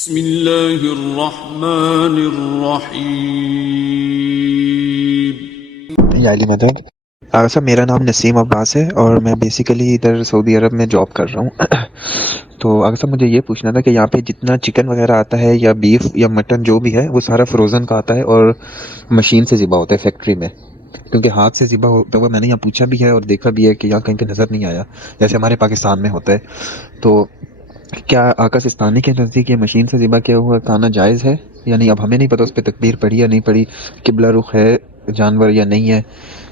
بسم اللہ الرحمن الرحیم۔ لالی مدد صاحب، میرا نام نسیم عباس ہے اور میں بیسیکلی ادھر سعودی عرب میں جاب کر رہا ہوں۔ تو اگر صاحب مجھے یہ پوچھنا تھا کہ یہاں پہ جتنا چکن وغیرہ آتا ہے یا بیف یا مٹن جو بھی ہے وہ سارا فروزن کا آتا ہے اور مشین سے ذبح ہوتا ہے فیکٹری میں، کیونکہ ہاتھ سے ذبح ہوتا ہوا میں نے یہاں پوچھا بھی ہے اور دیکھا بھی ہے کہ یہاں کہیں پہ نظر نہیں آیا جیسے ہمارے پاکستان میں ہوتا ہے۔ تو کیا آقا سستانی کے نزدیک یہ مشین سے ذبح کیا ہوا کھانا جائز ہے یا نہیں؟ اب ہمیں نہیں پتہ اس پہ تکبیر پڑھی یا نہیں پڑھی، قبلہ رخ ہے جانور یا نہیں ہے،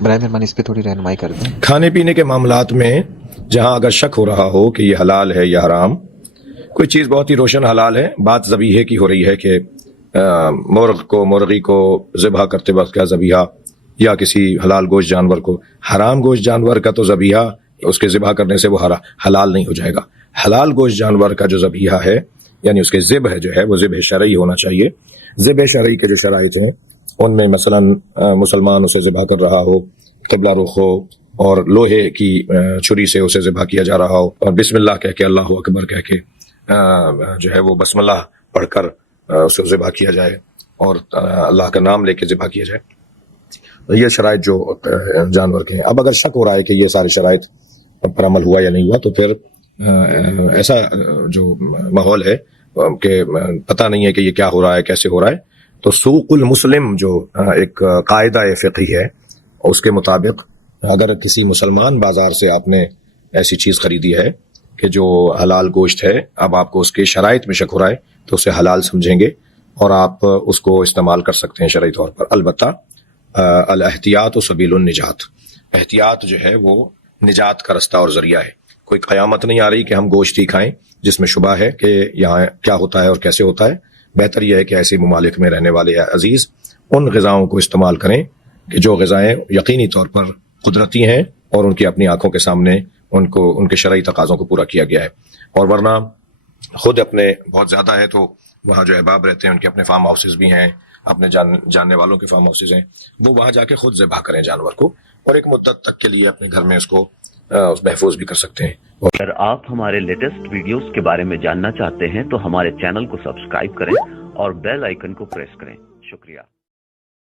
برائے مہربانی اس پہ تھوڑی رہنمائی کر دیں۔ کھانے پینے کے معاملات میں جہاں اگر شک ہو رہا ہو کہ یہ حلال ہے یا حرام، کوئی چیز بہت ہی روشن حلال ہے، بات ذبیحے کی ہو رہی ہے کہ مرغی کو ذبح کرتے وقت کا ذبیحہ یا کسی حلال گوشت جانور کو، حرام گوشت جانور کا تو ذبیحہ اس کے ذبح کرنے سے وہ حلال نہیں ہو جائے گا۔ حلال گوشت جانور کا جو ذبیحہ ہے یعنی اس کے ذبح جو ہے وہ ذبح شرعی ہونا چاہیے۔ ذبح شرعی کے جو شرائط ہیں ان میں مثلا مسلمان اسے ذبح کر رہا ہو، قبلہ رخ ہو اور لوہے کی چھری سے اسے ذبح کیا جا رہا ہو اور بسم اللہ کہہ کے، اللہ اکبر کہہ کے جو ہے وہ بسم اللہ پڑھ کر اسے ذبح کیا جائے اور اللہ کا نام لے کے ذبح کیا جائے، یہ شرائط جو جانور کے ہیں۔ اب اگر شک ہو رہا ہے کہ یہ سارے شرائط پر عمل ہوا یا نہیں ہوا تو پھر ایسا جو ماحول ہے کہ پتہ نہیں ہے کہ یہ کیا ہو رہا ہے، کیسے ہو رہا ہے، تو سوق المسلم جو ایک قاعدہ فقہی ہے اس کے مطابق اگر کسی مسلمان بازار سے آپ نے ایسی چیز خریدی ہے کہ جو حلال گوشت ہے، اب آپ کو اس کے شرائط میں شک ہو رہا ہے تو اسے حلال سمجھیں گے اور آپ اس کو استعمال کر سکتے ہیں شرعی طور پر۔ البتہ الاحتیاط و سبیل النجات، احتیاط جو ہے وہ نجات کا رستہ اور ذریعہ ہے۔ کوئی قیامت نہیں آ رہی کہ ہم گوشت ہی کھائیں جس میں شبہ ہے کہ یہاں کیا ہوتا ہے اور کیسے ہوتا ہے۔ بہتر یہ ہے کہ ایسے ممالک میں رہنے والے عزیز ان غذاؤں کو استعمال کریں کہ جو غذائیں یقینی طور پر قدرتی ہیں اور ان کی اپنی آنکھوں کے سامنے ان کے شرعی تقاضوں کو پورا کیا گیا ہے، اور ورنہ خود اپنے بہت زیادہ ہے تو وہاں جو احباب رہتے ہیں ان کے اپنے فارم ہاؤسز بھی ہیں، اپنے جاننے والوں کے فارم ہاؤسز ہیں، وہ وہاں جا کے خود ذبح کریں جانور کو اور ایک مدت تک کے لیے اپنے گھر میں اس کو محفوظ بھی کر سکتے ہیں۔ اگر آپ ہمارے لیٹسٹ ویڈیوز کے بارے میں جاننا چاہتے ہیں تو ہمارے چینل کو سبسکرائب کریں اور بیل آئیکن کو پریس کریں۔ شکریہ۔